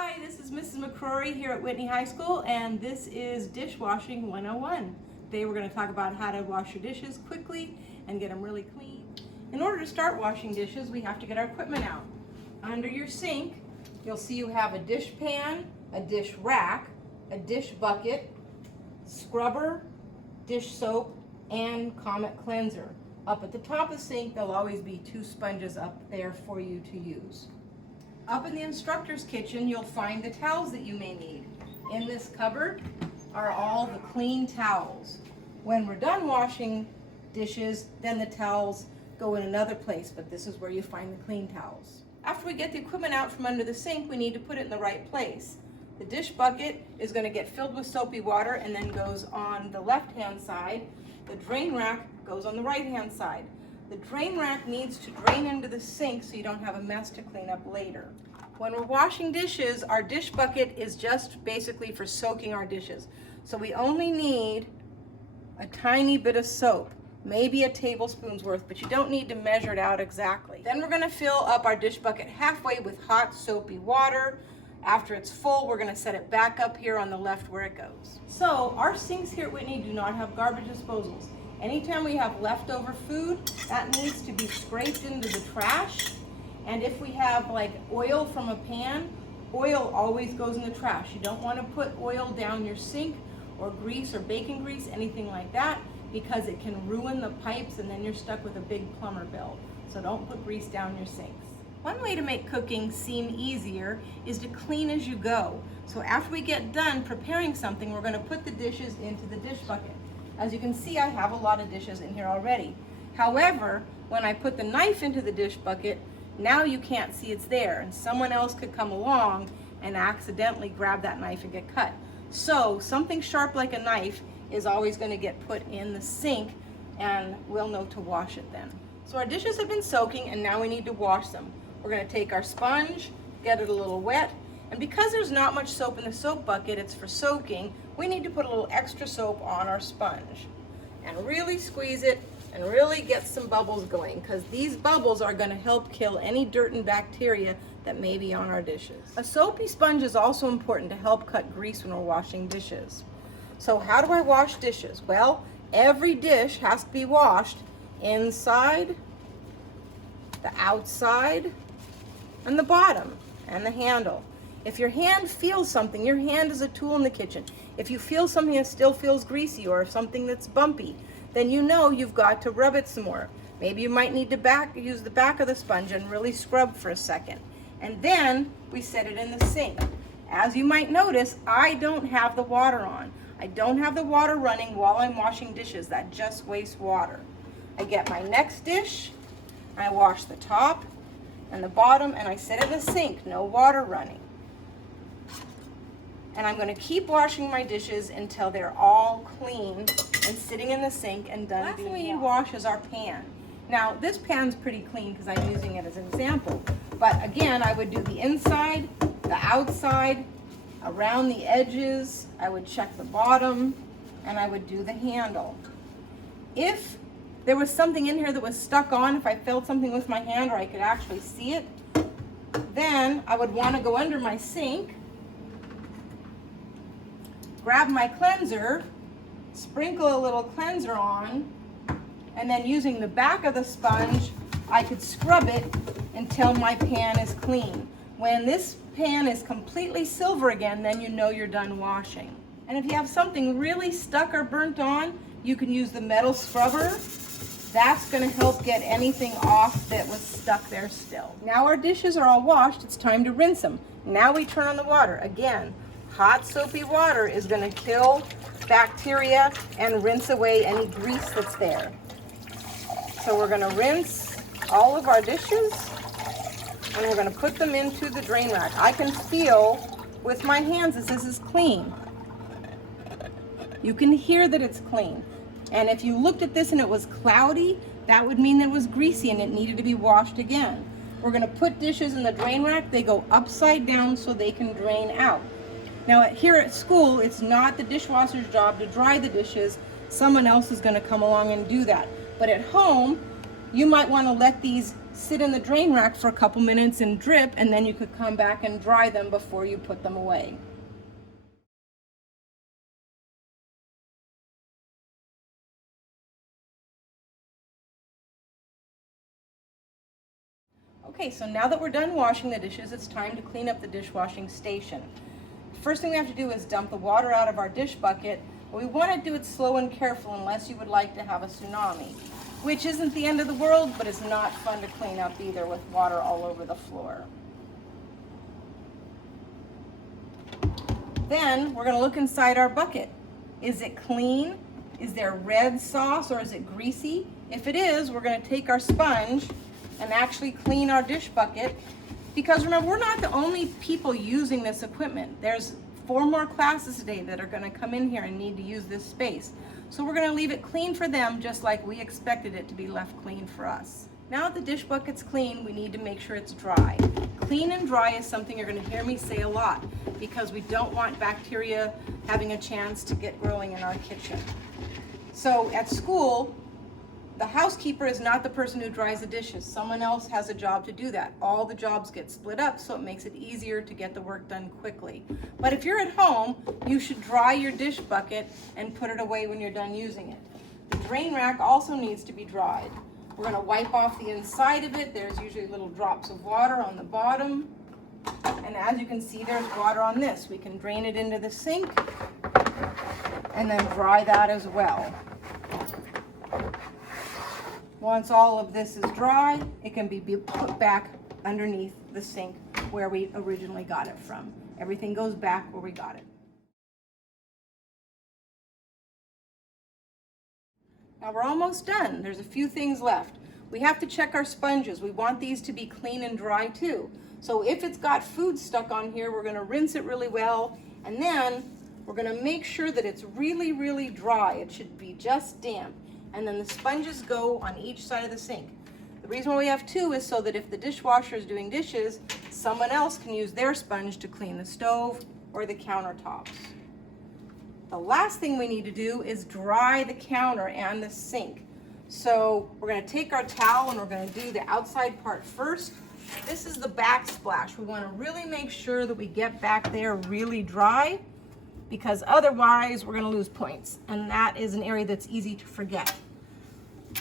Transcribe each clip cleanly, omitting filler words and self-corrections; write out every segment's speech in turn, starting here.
Hi, this is Mrs. McCrory here at Whitney High School, and this is Dishwashing 101. Today we're going to talk about how to wash your dishes quickly and get them really clean. In order to start washing dishes, we have to get our equipment out. Under your sink, you'll see you have a dish pan, a dish rack, a dish bucket, scrubber, dish soap, and Comet cleanser. Up at the top of the sink, there'll always be 2 sponges up there for you to use. Up in the instructor's kitchen, you'll find the towels that you may need. In this cupboard are all the clean towels. When we're done washing dishes, then the towels go in another place, but this is where you find the clean towels. After we get the equipment out from under the sink, we need to put it in the right place. The dish bucket is going to get filled with soapy water and then goes on the left-hand side. The drain rack goes on the right-hand side. The drain rack needs to drain into the sink so you don't have a mess to clean up later. When we're washing dishes, our dish bucket is just basically for soaking our dishes. So we only need a tiny bit of soap, maybe a tablespoon's worth, but you don't need to measure it out exactly. Then we're going to fill up our dish bucket halfway with hot soapy water. After it's full, we're going to set it back up here on the left where it goes. So our sinks here at Whitney do not have garbage disposals. Anytime we have leftover food, that needs to be scraped into the trash. And if we have like oil from a pan, oil always goes in the trash. You don't want to put oil down your sink or grease or bacon grease, anything like that, because it can ruin the pipes and then you're stuck with a big plumber bill. So don't put grease down your sinks. One way to make cooking seem easier is to clean as you go. So after we get done preparing something, we're going to put the dishes into the dish bucket. As you can see, I have a lot of dishes in here already. However, when I put the knife into the dish bucket, now you can't see it's there, and someone else could come along and accidentally grab that knife and get cut. So something sharp like a knife is always going to get put in the sink, and we'll know to wash it then. So our dishes have been soaking, and now we need to wash them. We're going to take our sponge, get it a little wet, and because there's not much soap in the soap bucket, it's for soaking, we need to put a little extra soap on our sponge and really squeeze it and really get some bubbles going, because these bubbles are going to help kill any dirt and bacteria that may be on our dishes. A soapy sponge is also important to help cut grease when we're washing dishes. So how do I wash dishes? Well, every dish has to be washed inside, the outside, and the bottom, and the handle. If your hand feels something, your hand is a tool in the kitchen. If you feel something that still feels greasy or something that's bumpy, then you know you've got to rub it some more. Maybe you might need to use the back of the sponge and really scrub for a second. And then we set it in the sink. As you might notice, I don't have the water on. I don't have the water running while I'm washing dishes. That just wastes water. I get my next dish, I wash the top and the bottom, and I set it in the sink, no water running. And I'm going to keep washing my dishes until they're all clean and sitting in the sink and done. Last thing we need to wash is our pan. Now this pan's pretty clean because I'm using it as an example. But again, I would do the inside, the outside, around the edges. I would check the bottom, and I would do the handle. If there was something in here that was stuck on, if I felt something with my hand or I could actually see it, then I would want to go under my sink, grab my cleanser, sprinkle a little cleanser on, and then using the back of the sponge, I could scrub it until my pan is clean. When this pan is completely silver again, then you know you're done washing. And if you have something really stuck or burnt on, you can use the metal scrubber. That's going to help get anything off that was stuck there still. Now our dishes are all washed, it's time to rinse them. Now we turn on the water. Again, hot soapy water is going to kill bacteria and rinse away any grease that's there. So we're going to rinse all of our dishes, and we're going to put them into the drain rack. I can feel with my hands that this is clean. You can hear that it's clean. And if you looked at this and it was cloudy, that would mean that it was greasy and it needed to be washed again. We're going to put dishes in the drain rack. They go upside down so they can drain out. Now here at school, it's not the dishwasher's job to dry the dishes. Someone else is going to come along and do that. But at home, you might want to let these sit in the drain rack for a couple minutes and drip, and then you could come back and dry them before you put them away. Okay, so now that we're done washing the dishes, it's time to clean up the dishwashing station. First thing we have to do is dump the water out of our dish bucket, but we want to do it slow and careful unless you would like to have a tsunami, which isn't the end of the world, but it's not fun to clean up either with water all over the floor. Then we're going to look inside our bucket. Is it clean? Is there red sauce or is it greasy? If it is, we're going to take our sponge and actually clean our dish bucket, because remember, we're not the only people using this equipment. There's 4 more classes today that are going to come in here and need to use this space. So we're going to leave it clean for them just like we expected it to be left clean for us. Now that the dish bucket's clean, we need to make sure it's dry. Clean and dry is something you're going to hear me say a lot, because we don't want bacteria having a chance to get growing in our kitchen. So at school, the housekeeper is not the person who dries the dishes. Someone else has a job to do that. All the jobs get split up, so it makes it easier to get the work done quickly. But if you're at home, you should dry your dish bucket and put it away when you're done using it. The drain rack also needs to be dried. We're going to wipe off the inside of it. There's usually little drops of water on the bottom. And as you can see, there's water on this. We can drain it into the sink and then dry that as well. Once all of this is dry, it can be put back underneath the sink where we originally got it from. Everything goes back where we got it. Now we're almost done. There's a few things left. We have to check our sponges. We want these to be clean and dry too. So if it's got food stuck on here, we're going to rinse it really well, and then we're going to make sure that it's really, really dry. It should be just damp. And then the sponges go on each side of the sink. The reason why we have 2 is so that if the dishwasher is doing dishes, someone else can use their sponge to clean the stove or the countertops. The last thing we need to do is dry the counter and the sink. So we're going to take our towel and we're going to do the outside part first. This is the backsplash. We want to really make sure that we get back there really dry, because otherwise we're going to lose points, and that is an area that's easy to forget.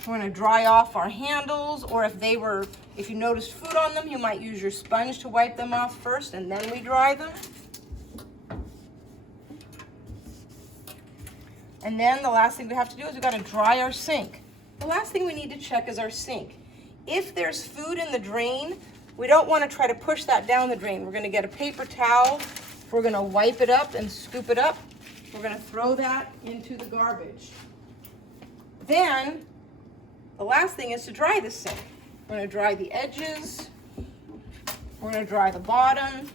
We're going to dry off our handles, or if you noticed food on them, you might use your sponge to wipe them off first and then we dry them. And then the last thing we have to do is we've got to dry our sink. The last thing we need to check is our sink. If there's food in the drain, we don't want to try to push that down the drain. We're going to get a paper towel. We're going to wipe it up and scoop it up. We're going to throw that into the garbage. Then, the last thing is to dry the sink. We're going to dry the edges. We're going to dry the bottom.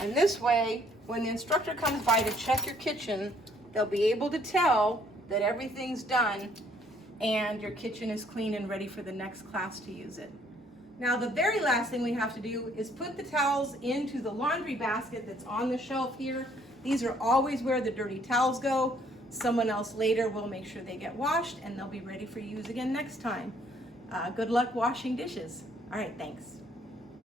And this way, when the instructor comes by to check your kitchen, they'll be able to tell that everything's done and your kitchen is clean and ready for the next class to use it. Now, the very last thing we have to do is put the towels into the laundry basket that's on the shelf here. These are always where the dirty towels go. Someone else later will make sure they get washed and they'll be ready for use again next time. Good luck washing dishes. All right, thanks.